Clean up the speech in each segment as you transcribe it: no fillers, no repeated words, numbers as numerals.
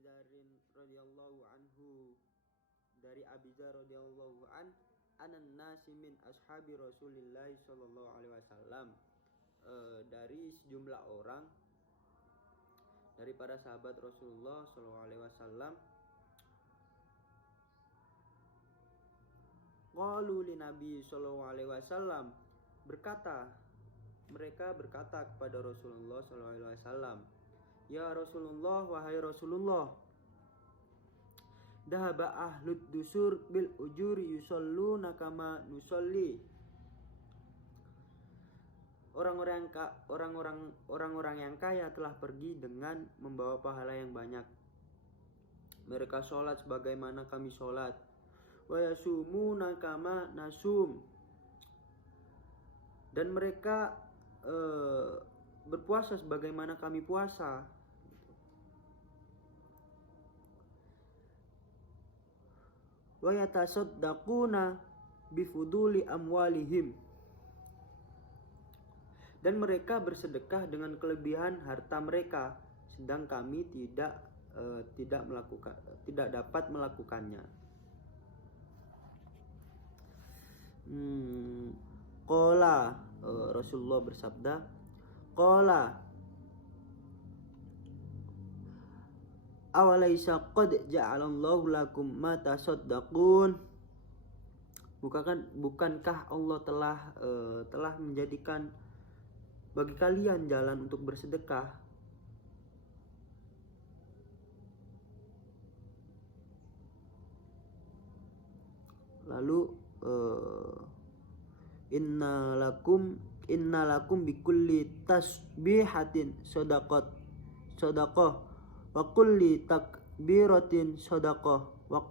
Dzarin radhiyallahu anhu, dari Abi Dzar radhiyallahu anan nasi min ashabi Rasulillah sallallahu alaihi wasallam, dari sejumlah orang dari para sahabat Rasulullah sallallahu alaihi wasallam, qalu li Nabi sallallahu alaihi wasallam, mereka berkata kepada Rasulullah sallallahu alaihi wasallam, ya Rasulullah, wahai Rasulullah, dahaba ahlud dusur bil ujuri yusalluna kama nusalli. Orang-orang yang kaya telah pergi dengan membawa pahala yang banyak. Mereka sholat sebagaimana kami sholat. Wa yasumuna kama nasum. Dan mereka berpuasa sebagaimana kami puasa. Wa yatasaddaquna bifuduli amwalihim. Dan mereka bersedekah dengan kelebihan harta mereka, sedang kami tidak dapat melakukannya. Qala, Rasulullah bersabda, qala awalaisa qad ja'alallahu lakum ma tasaddaqun. Bukankah Allah telah menjadikan bagi kalian jalan untuk bersedekah? Lalu inna lakum bikulli tasbihatin sadaqah wa kulli takbiratin sadaqah wa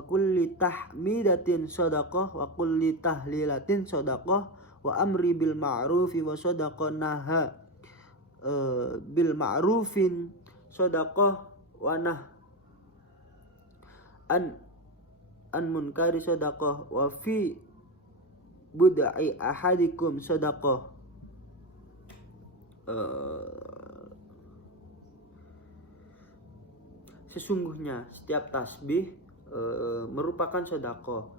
kulli tahmidatin sadaqah wa kulli tahlilatin sadaqah wa amri bil ma'rufi wa sadaqah naha bil ma'rufin sadaqah wa nah an munkari sadaqah wa fi bud'i ahadikum sadaqah. Sesungguhnya setiap tasbih merupakan sedekah,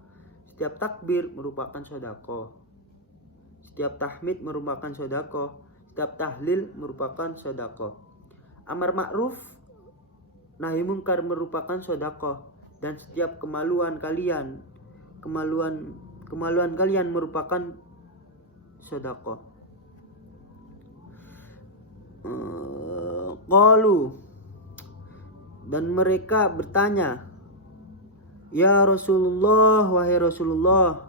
setiap takbir merupakan sedekah, setiap tahmid merupakan sedekah, setiap tahlil merupakan sedekah. Amar ma'ruf nahi munkar merupakan sedekah, dan setiap kemaluan kalian merupakan sedekah. Qalu, dan mereka bertanya, ya Rasulullah, wahai Rasulullah,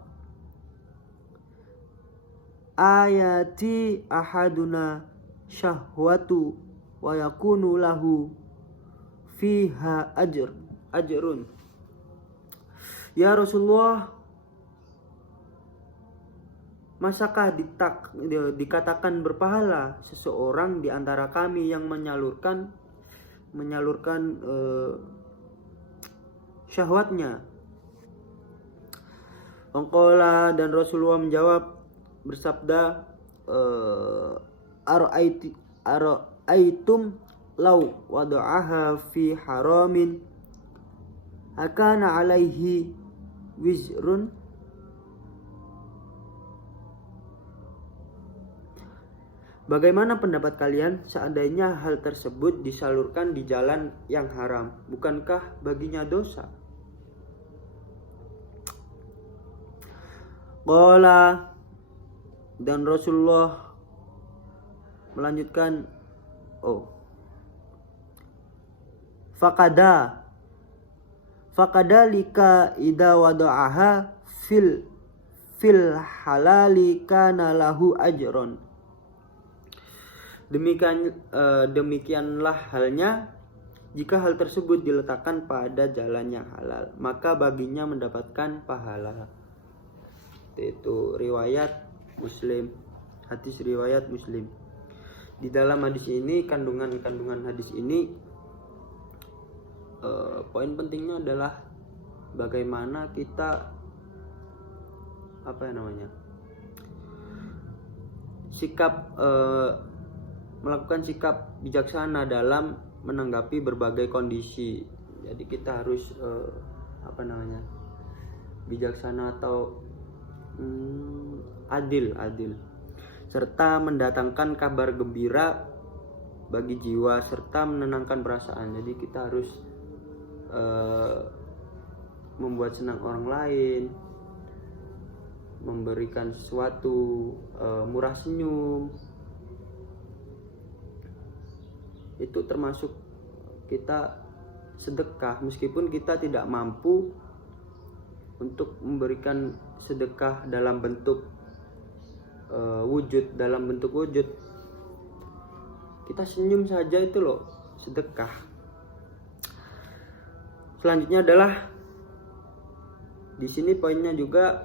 ayati ahaduna syahwatu wa yakunu lahu fiha ajrun. Ya Rasulullah, masakah dikatakan berpahala seseorang di antara kami yang menyalurkan syahwatnya? Qala, dan Rasulullah menjawab bersabda, ara'aitum law wada'aha fi haramin akana alaihi wizrun. Bagaimana pendapat kalian seandainya hal tersebut disalurkan di jalan yang haram? Bukankah baginya dosa? Qala, dan Rasulullah melanjutkan, fakadalika idza wada'aha fil halali kana lahu ajron. Demikianlah halnya jika hal tersebut diletakkan pada jalan yang halal, maka baginya mendapatkan pahala. Itu riwayat Muslim, hadis riwayat Muslim. Di dalam hadis ini, kandungan hadis ini, poin pentingnya adalah bagaimana kita sikap melakukan sikap bijaksana dalam menanggapi berbagai kondisi. Jadi kita harus bijaksana atau adil, serta mendatangkan kabar gembira bagi jiwa serta menenangkan perasaan. Jadi kita harus membuat senang orang lain, memberikan sesuatu, murah senyum. Itu termasuk kita sedekah, meskipun kita tidak mampu untuk memberikan sedekah dalam bentuk wujud, kita senyum saja itu loh sedekah. Selanjutnya adalah di sini poinnya juga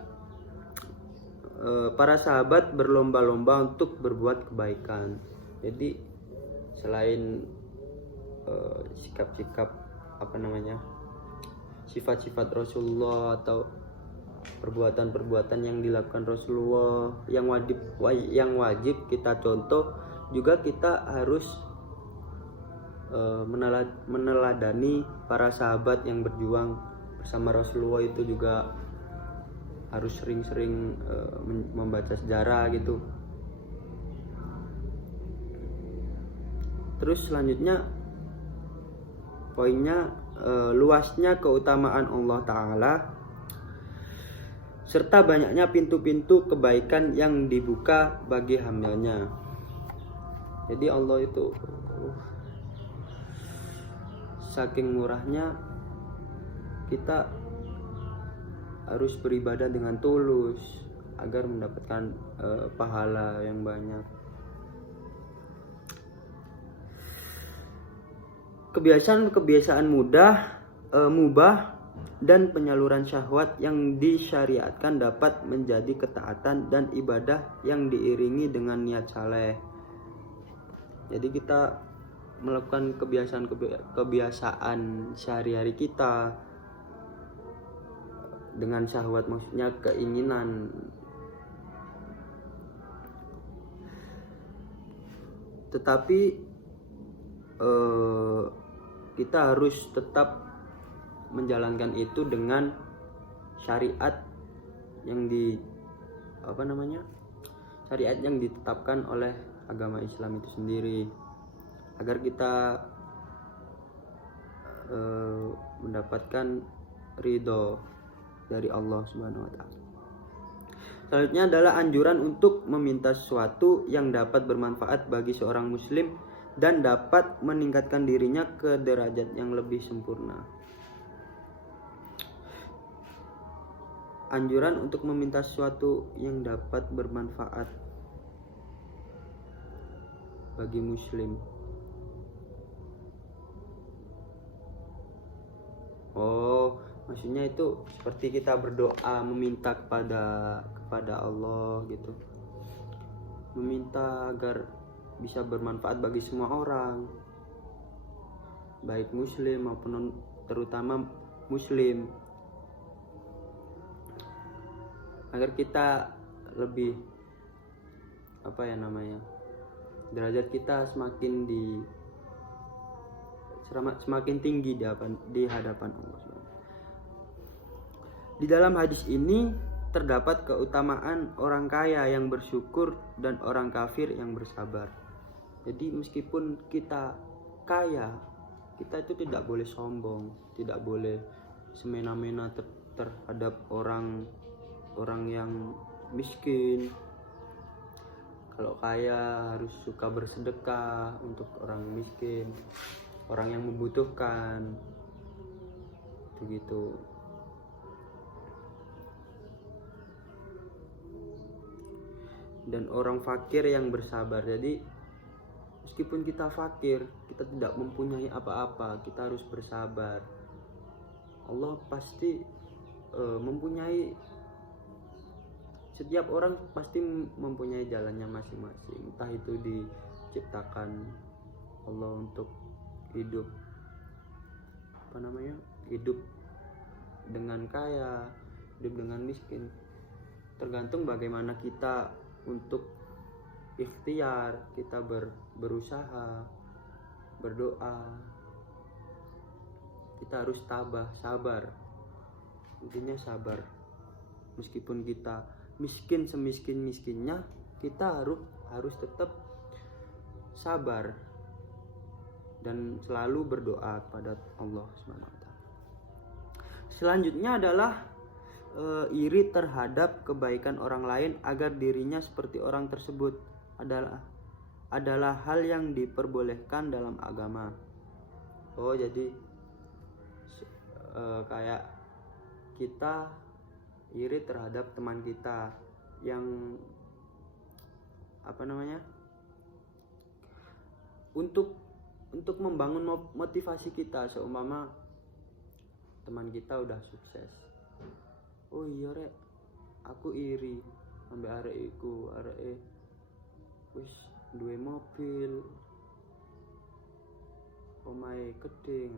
para sahabat berlomba-lomba untuk berbuat kebaikan. Jadi selain sikap-sikap sifat-sifat Rasulullah atau perbuatan-perbuatan yang dilakukan Rasulullah yang wajib kita contoh, juga kita harus meneladani para sahabat yang berjuang bersama Rasulullah. Itu juga harus sering-sering membaca sejarah gitu. Terus selanjutnya poinnya luasnya keutamaan Allah Ta'ala serta banyaknya pintu-pintu kebaikan yang dibuka bagi hambanya. Jadi Allah itu saking murahnya, kita harus beribadah dengan tulus agar mendapatkan pahala yang banyak. Kebiasaan-kebiasaan mubah dan penyaluran syahwat yang disyariatkan dapat menjadi ketaatan dan ibadah yang diiringi dengan niat saleh. Jadi kita melakukan kebiasaan sehari-hari kita dengan syahwat, maksudnya keinginan. Tetapi kita harus tetap menjalankan itu dengan syariat yang syariat yang ditetapkan oleh agama Islam itu sendiri, agar kita mendapatkan ridho dari Allah Subhanahu wa Ta'ala. Selanjutnya adalah anjuran untuk meminta sesuatu yang dapat bermanfaat bagi seorang muslim dan dapat meningkatkan dirinya ke derajat yang lebih sempurna. Anjuran untuk meminta sesuatu yang dapat bermanfaat bagi muslim. Maksudnya itu seperti kita berdoa meminta kepada Allah gitu. Meminta agar bisa bermanfaat bagi semua orang, baik muslim maupun terutama muslim, agar kita lebih derajat kita semakin tinggi di hadapan Allah. Di dalam hadis ini terdapat keutamaan orang kaya yang bersyukur dan orang kafir yang bersabar. Jadi meskipun kita kaya, kita itu tidak boleh sombong, tidak boleh semena-mena terhadap orang yang miskin. Kalau kaya harus suka bersedekah untuk orang miskin, orang yang membutuhkan, begitu. Dan orang fakir yang bersabar. Jadi meskipun kita fakir, kita tidak mempunyai apa-apa, kita harus bersabar. Allah pasti mempunyai, setiap orang pasti mempunyai jalannya masing-masing. Entah itu diciptakan Allah untuk hidup hidup dengan kaya, hidup dengan miskin. Tergantung bagaimana kita untuk ikhtiar, kita berusaha, berdoa. Kita harus sabar. Intinya sabar. Meskipun kita miskin semiskin-miskinnya, kita harus tetap sabar dan selalu berdoa kepada Allah SWT. Selanjutnya adalah iri terhadap kebaikan orang lain agar dirinya seperti orang tersebut adalah hal yang diperbolehkan dalam agama. Oh, jadi kayak kita iri terhadap teman kita yang untuk membangun motivasi kita. Seumpama teman kita udah sukses, oh iya rek, aku iri sampai arek wis duwe mobil, omahe gedhe.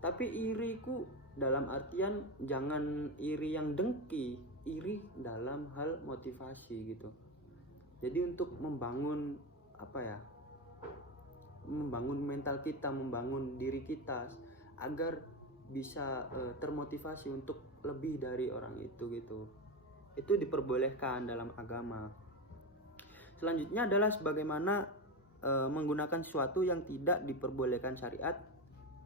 Tapi iriku dalam artian jangan iri yang dengki, iri dalam hal motivasi gitu. Jadi untuk membangun membangun mental kita, membangun diri kita agar bisa termotivasi untuk lebih dari orang itu gitu. Itu diperbolehkan dalam agama. Selanjutnya adalah sebagaimana menggunakan sesuatu yang tidak diperbolehkan syariat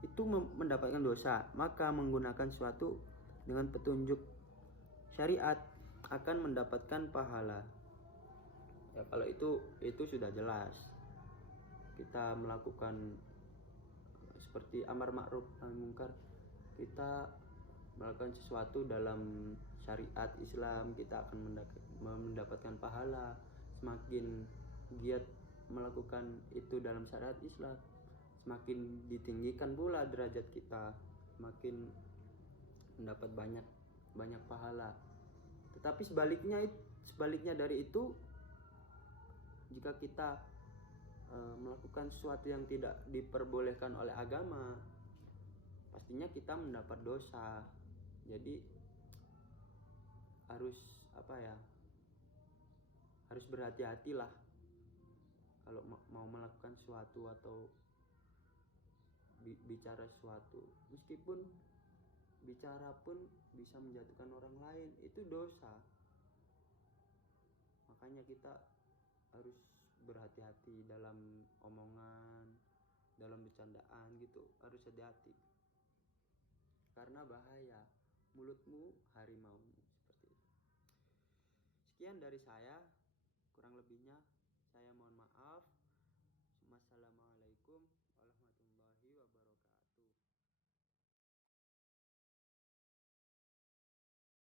itu mendapatkan dosa. Maka menggunakan sesuatu dengan petunjuk syariat akan mendapatkan pahala. Ya kalau itu sudah jelas. Kita melakukan seperti amar ma'ruf nahi munkar, kita melakukan sesuatu dalam syariat Islam, kita akan mendapatkan pahala. Semakin giat melakukan itu dalam syariat Islam, semakin ditinggikan pula derajat kita, semakin mendapat banyak pahala. Tetapi sebaliknya dari itu, jika kita melakukan sesuatu yang tidak diperbolehkan oleh agama, pastinya kita mendapat dosa. Jadi harus harus berhati-hatilah kalau mau melakukan sesuatu atau bicara sesuatu. Meskipun bicara pun bisa menjatuhkan orang lain, itu dosa. Makanya kita harus berhati-hati dalam omongan, dalam bercandaan gitu, harus hati-hati. Karena bahaya, mulutmu harimaumu, seperti itu. Sekian dari saya, kurang lebihnya saya mohon maaf.